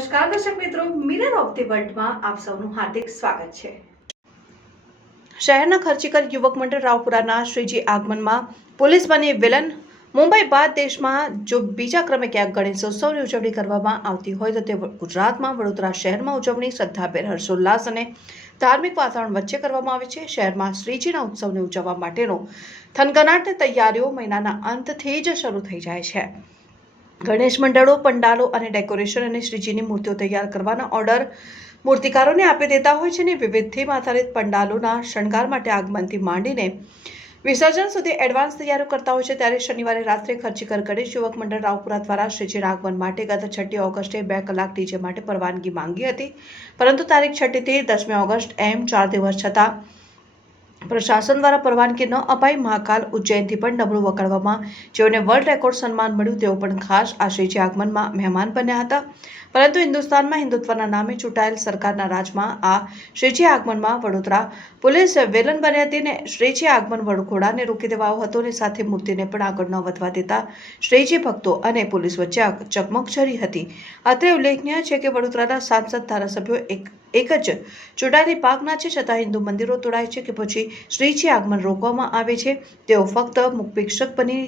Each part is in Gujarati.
નમસ્કાર દર્શક મિત્રો, મિરર ઓફ ધી વર્લ્ડમાં આપ સૌનું હાર્દિક સ્વાગત છે। શહેરના ખર્ચીકર યુવક મંડળ રાવપુરાના શ્રીજી આગમનમાં પોલીસ બની વિલન। મુંબઈ બાદ દેશમાં જો બીજા ક્રમે ક્યાંક ગણેશોત્સવની ઉજવણી કરવામાં આવતી હોય તો તે ગુજરાતમાં વડોદરા શહેરમાં ઉજવણી શ્રદ્ધાભેર હર્ષોલ્લાસ અને ધાર્મિક વાતાવરણ વચ્ચે કરવામાં આવે છે। શહેરમાં શ્રીજીના ઉત્સવને ઉજવવા માટેનો થનગનાટ તૈયારીઓ મહિનાના અંતથી જ શરૂ થઈ જાય છે। ગણેશ મંડળો પંડાલો અને ડેકોરેશન અને શ્રીજીની મૂર્તિઓ તૈયાર કરવાના ઓર્ડર મૂર્તિકારોને આપી દેતા હોય છે અને વિવિધ થીમ આધારિત પંડાલોના શણગાર માટે આગમનથી માંડીને વિસર્જન સુધી એડવાન્સ તૈયારીઓ કરતા હોય છે। ત્યારે શનિવારે રાત્રે ખર્ચીકર ગણેશ યુવક મંડળ રાવપુરા દ્વારા શ્રીજીના આગમન માટે ગત 6 ઓગસ્ટે 2 કલાક ડીજે માટે પરવાનગી માંગી હતી, પરંતુ તારીખ 6 થી 10 ઓગસ્ટ એમ 4 દિવસ છતાં પ્રશાસન દ્વારા પરવાનગી ન અપાઈ। મહાકાલ ઉજ્જૈનથી પણ ડમરૂ વગાડવામાં જેઓને વર્લ્ડ રેકોર્ડ સન્માન મળ્યું તેઓ પણ ખાસ આ શ્રીજી આગમનમાં મહેમાન બન્યા હતા, પરંતુ હિન્દુસ્તાનમાં હિન્દુત્વના નામે ચૂંટાયેલ સરકારના રાજમાં આ શ્રીજી આગમનમાં વડોદરા પોલીસ વિલન બની હતી ને શ્રીજી આગમન વડઘોડાને રોકી દેવાયો હતો અને સાથે મૂર્તિને પણ આગળ ન વધવા દેતા શ્રીજી ભક્તો અને પોલીસ વચ્ચે ચકમક જરી હતી। અત્રે ઉલ્લેખનીય છે કે વડોદરાના સાંસદ ધારાસભ્યો એક જ ચૂંટાયેલી પાકના છે, છતાં હિન્દુ મંદિરો તોડાય છે કે પછી શ્રીજી આગમન રોકવામાં આવે છે। તેઓ ફક્ત મુખભિક્ષક બની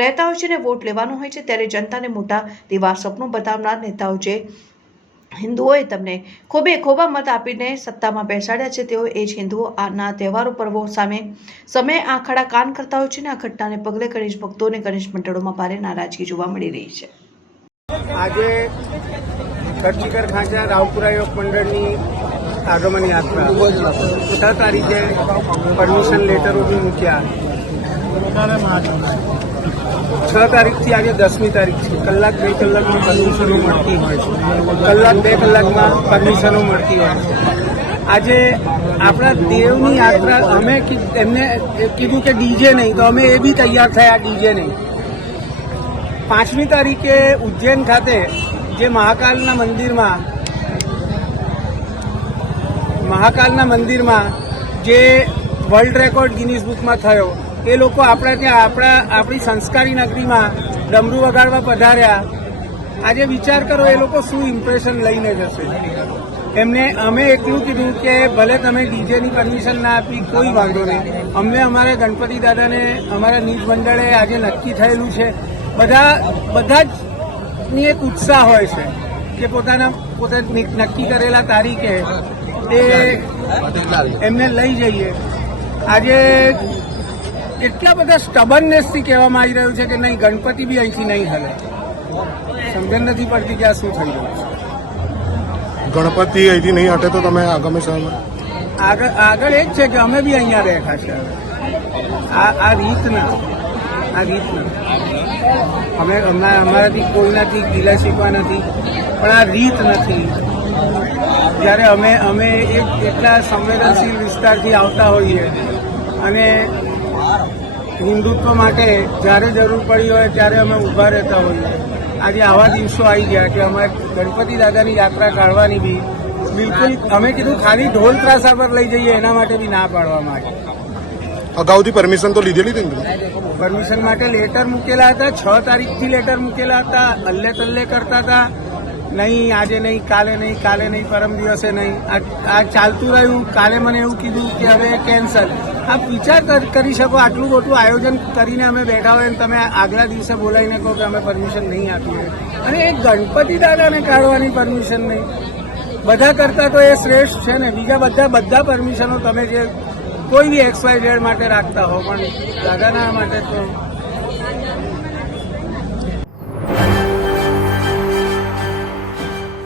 રહેતા હોય છે અને વોટ લેવાનો હોય છે। ત્યારે જનતાને મોટા દીવા સપનું બતાવનાર નેતાઓ જે હિન્દુઓએ તમને ખોબા મત આપીને સત્તામાં બેસાડ્યા છે, તેઓ એ જ હિન્દુઓના તહેવારો પર્વો સામે સમય આંખડા કાન કરતા હોય છે અને આ ઘટનાને પગલે ગણેશ ભક્તો અને ગણેશ મંડળોમાં ભારે નારાજગી જોવા મળી રહી છે। આજે ખર્ચીકર ખાંચા રાવપુરા યુવક મંડળની આગમન યાત્રા 6 તારીખે પરમિશન લેટરો બી મૂક્યા। 6 તારીખથી આજે 10મી તારીખ છે। કલાક 2 કલાકમાં પરમિશનો મળતી હોય છે, કલાક 2 કલાકમાં પરમિશનો મળતી હોય છે। આજે આપણા દેવની યાત્રા અમે એમને કીધું કે ડીજે નહીં, તો અમે એ બી તૈયાર થયા ડીજે નહીં। 5મી તારીખે ઉજ્જૈન ખાતે જે મહાકાલના મંદિરમાં જે વર્લ્ડ રેકોર્ડ ગિનીસ બુકમાં થયો, એ લોકો આપણા ત્યાં આપણી સંસ્કારી નગરીમાં ડમરૂ વગાડવા પધાર્યા। આજે વિચાર કરો એ લોકો શું ઇમ્પ્રેશન લઈને જશે। અમે એટલું કીધું કે ભલે તમે ડીજેની પરમિશન ના આપી કોઈ વાંધો નહીં, અમને અમારા ગણપતિ દાદાને અમારા નિજ મંડળે આજે નક્કી થયેલું છે। બધા જ ની એક ઉત્સાહ હોય છે કે પોતે નક્કી કરેલા તારીખે એ એમને લઈ જઈએ। આજે એટલા બધા સ્ટબનનેસથી કહેવામાં આવી રહ્યું છે કે નહીં, ગણપતિ બી અહીંથી નહીં હલે। સમજણ નથી પડતી કે આ શું થઈ રહ્યું છે। ગણપતિ અહીંથી નહીં હટે તો તમે આગામી સમયમાં આગળ એ જ છે કે અમે બી અહીંયા બેઠા છે। આ રીત નથી। અમે અમારાથી કોઈનાથી ગીલા શીખવા નથી, પણ આ રીત નથી। જ્યારે અમે એટલા સંવેદનશીલ વિસ્તારથી આવતા હોઈએ અને હિન્દુત્વ માટે જ્યારે જરૂર પડી હોય ત્યારે અમે ઊભા રહેતા હોઈએ। આજે આવા દિવસો આવી ગયા કે અમારે ગણપતિ દાદાની યાત્રા કાઢવાની બી બિલકુલ અમે કીધું ખાલી ઢોલ ત્રાસા પર લઈ જઈએ એના માટે બી ના પાડવામાં આવી। અગાઉથી પરમિશન તો લીધેલી હતી ને? પરમિશન માટે લેટર મૂકેલા હતા, 6 તારીખથી લેટર મૂકેલા હતા, અલ્લે તલ્લે કરતા હતા, નહીં આજે નહીં, કાલે નહીં, પરમ દિવસે નહીં, આ ચાલતું રહ્યું। કાલે મને એવું કીધું કે હવે કેન્સલ। આપ વિચાર કરી શકો, આટલું મોટું આયોજન કરીને અમે બેઠા હોય અને તમે આગલા દિવસે બોલાવીને કહો કે અમે પરમિશન નહીં આપીએ, અને એક ગણપતિ દાદાને કાઢવાની પરમિશન નહીં। બધા કરતા તો એ શ્રેષ્ઠ છે ને। બીજા બધા પરમિશનો તમે જે કોઈ બી XYZ માટે રાખતા હો, પણ દાદાના માટે તો